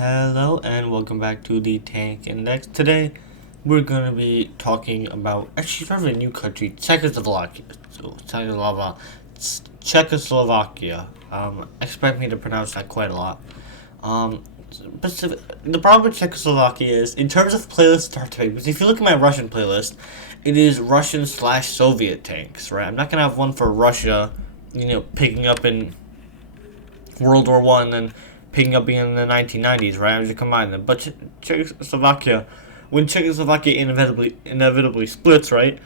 Hello and welcome back to the Tank Index. Today we're going to be talking about actually sort of a new country, Czechoslovakia. Czechoslovakia. Expect me to pronounce that quite a lot. But the problem with Czechoslovakia is in terms of playlist start to because if you look at my Russian playlist, it is Russian/Soviet tanks, right? I'm not gonna have one for Russia, picking up in World War One and picking up in the 1990s, right? I'm just combine them. But Czechoslovakia, when Czechoslovakia inevitably splits, right,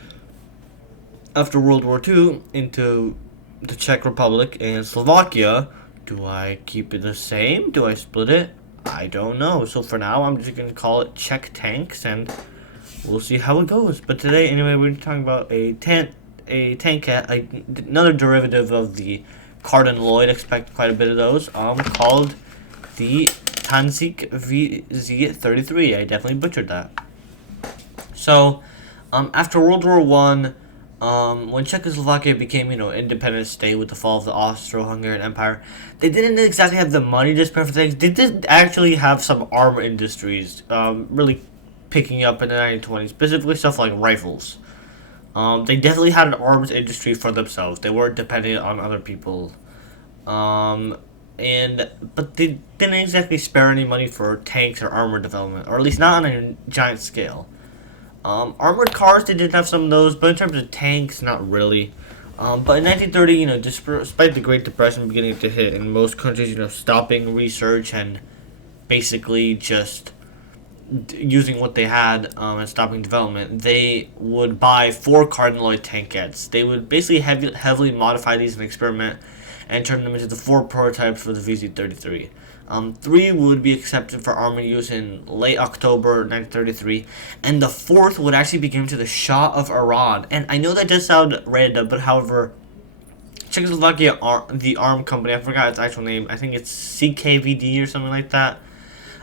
after World War Two into the Czech Republic and Slovakia, do I keep it the same? Do I split it? I don't know. So for now, I'm just gonna call it Czech tanks, and we'll see how it goes. But today, anyway, we're talking about a tank, another derivative of the Carden-Lloyd. Expect quite a bit of those. Called the Tancik VZ-33. I definitely butchered that. So, after World War One, when Czechoslovakia became, independent state with the fall of the Austro-Hungarian Empire, they didn't exactly have the money to spend for things. They did actually have some armor industries, really picking up in the 1920s, specifically stuff like rifles. They definitely had an arms industry for themselves. They weren't dependent on other people. But they didn't exactly spare any money for tanks or armor development, or at least not on a giant scale. Armored cars, they did have some of those, but in terms of tanks, not really. But in 1930, despite the Great Depression beginning to hit, and most countries, stopping research and basically just using what they had and stopping development, they would buy 4 Carden-Lloyd tankettes. They would basically heavily modify these and experiment and turn them into the 4 prototypes for the VZ-33. 3 would be accepted for army use in late October 1933, and the 4th would actually be given to the Shah of Iran. And I know that does sound random, but however, Czechoslovakia, the arm company, I forgot its actual name, I think it's CKVD or something like that,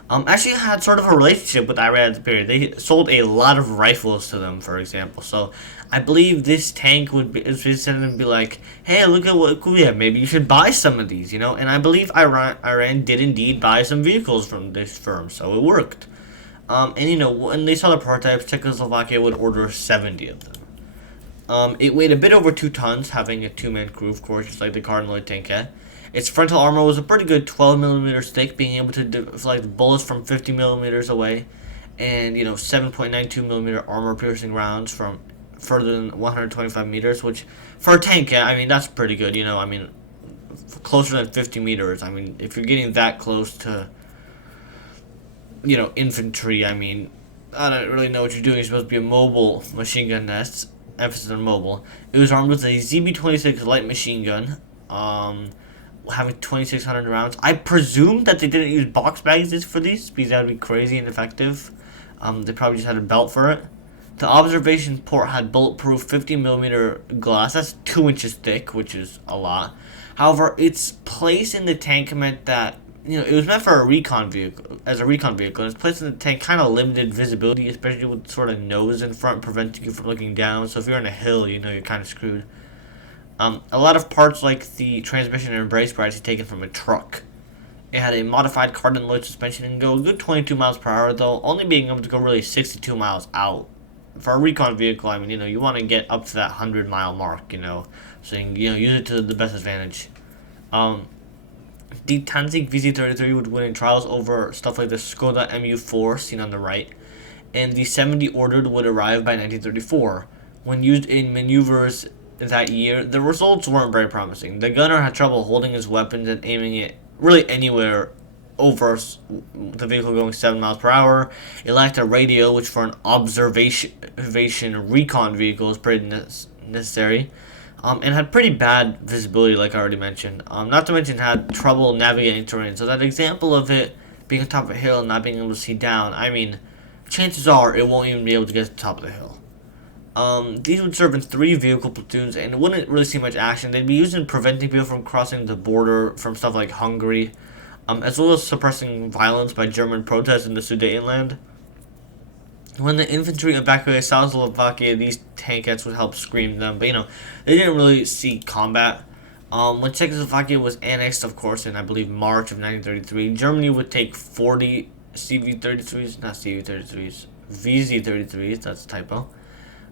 actually had sort of a relationship with Iran at the period. They sold a lot of rifles to them, for example. So I believe this tank would be send them be like, hey, look at what we have. Maybe you should buy some of these, And I believe Iran did indeed buy some vehicles from this firm, so it worked. When they saw the prototypes, Czechoslovakia would order 70 of them. It weighed a bit over 2 tons, having a 2-man crew, of course, just like the Carden-Lloyd tankette. Its frontal armor was a pretty good 12mm thick, being able to deflect bullets from 50mm away, and 7.92mm armor piercing rounds from further than 125 meters, which for a tank, I mean, that's pretty good. Closer than 50 meters. I mean, if you're getting that close to infantry, I mean, I don't really know what you're doing. You're supposed to be a mobile machine gun nest. Emphasis on mobile. It was armed with a ZB-26 light machine gun. Having 2,600 rounds. I presume that they didn't use box magazines for these because that would be crazy and effective. They probably just had a belt for it. The observation port had bulletproof 50mm glass. That's 2 inches thick, which is a lot. However, its place in the tank meant that it was meant for a recon vehicle, and its place in the tank kind of limited visibility, especially with sort of nose in front, preventing you from looking down. So if you're on a hill, you're kind of screwed. A lot of parts like the transmission and brake were actually taken from a truck. It had a modified Carden-Lloyd suspension and go a good 22 miles per hour, though only being able to go really 62 miles out. For a recon vehicle, I mean, you want to get up to that 100-mile mark, so you can, use it to the best advantage. The Tancik VZ-33 would win in trials over stuff like the Skoda MU4, seen on the right, and the 70 ordered would arrive by 1934. When used in maneuvers that year, the results weren't very promising. The gunner had trouble holding his weapons and aiming it really anywhere over the vehicle going 7 miles per hour. It lacked a radio, which for an observation recon vehicle is pretty necessary, and had pretty bad visibility, like I already mentioned. Not to mention had trouble navigating terrain. So that example of it being on top of a hill and not being able to see down, I mean, chances are it won't even be able to get to the top of the hill. These would serve in 3 vehicle platoons and wouldn't really see much action. They'd be used in preventing people from crossing the border from stuff like Hungary, as well as suppressing violence by German protests in the Sudetenland. When the infantry evacuated Czechoslovakia, these tankettes would help screen them, but they didn't really see combat. When Czechoslovakia was annexed, of course, in I believe March of 1933, Germany would take 40 CV-33s, not CV-33s, VZ-33s. That's a typo.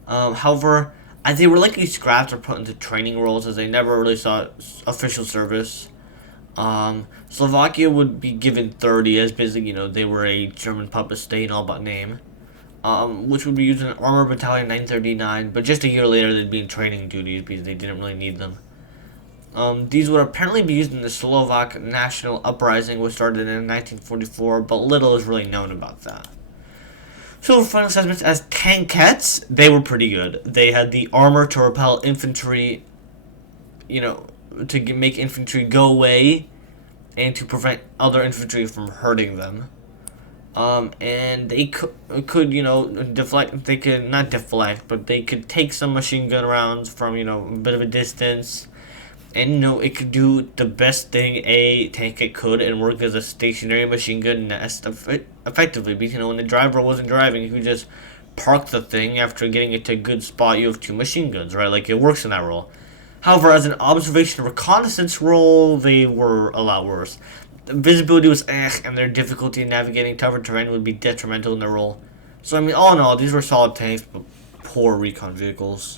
However, they were likely scrapped or put into training roles as they never really saw official service. Slovakia would be given 30 as basically, they were a German puppet state all but name. Which would be used in Armor Battalion 939, but just a year later they'd be in training duties because they didn't really need them. These would apparently be used in the Slovak National Uprising, which started in 1944, but little is really known about that. So, final assessments as tankettes, they were pretty good. They had the armor to repel infantry, to make infantry go away, and to prevent other infantry from hurting them. And they could deflect. They could not deflect, but they could take some machine gun rounds from a bit of a distance, and it could do the best thing a tank could and work as a stationary machine gun nest effectively. Because when the driver wasn't driving, you could just park the thing after getting it to a good spot. You have two machine guns, right? Like it works in that role. However, as an observation reconnaissance role, they were a lot worse. The visibility was and their difficulty in navigating tougher terrain would be detrimental in their role. So all in all, these were solid tanks, but poor recon vehicles.